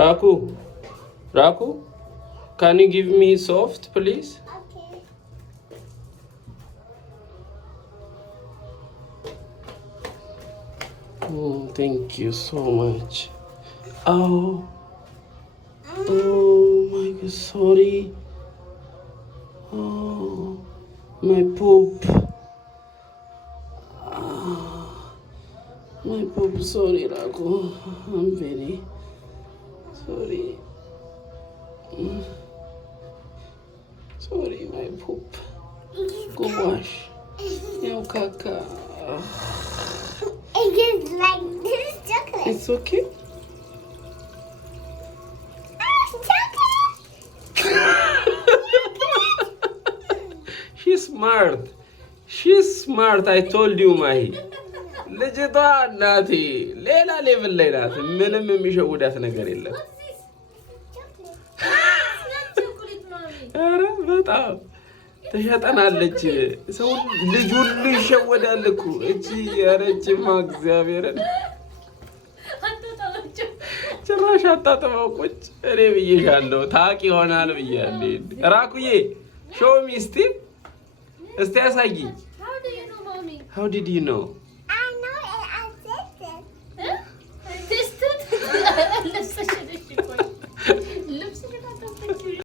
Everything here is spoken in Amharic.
Raku, can you give me soft, please? Okay. Oh, thank you so much. Oh my God, sorry. Oh, my poop. My poop, sorry, Raku. I'm very sorry. Sorry, my poop. Go wash. Your caca. It is like this chocolate. It's okay? She's smart. I told you, Mahi. ልጅቷ እናቴ ሌላ ሌቭል ላይ ናት። ምንም የሚሸውዳት ነገር የለም። ኧረ በጣም ተሸጠናለች። ሰው ልጅ ሁሉ ይሸወዳል እኮ እቺ ያረችማ እግዚአብሔርን ጭራሽ አጣጥመው ቁጭ። እኔ ብዬሻለሁ ታውቂ ይሆናል ብያለሁ። ራኩዬ ሾሚ እስቲ ያሳይኝ። How did you know?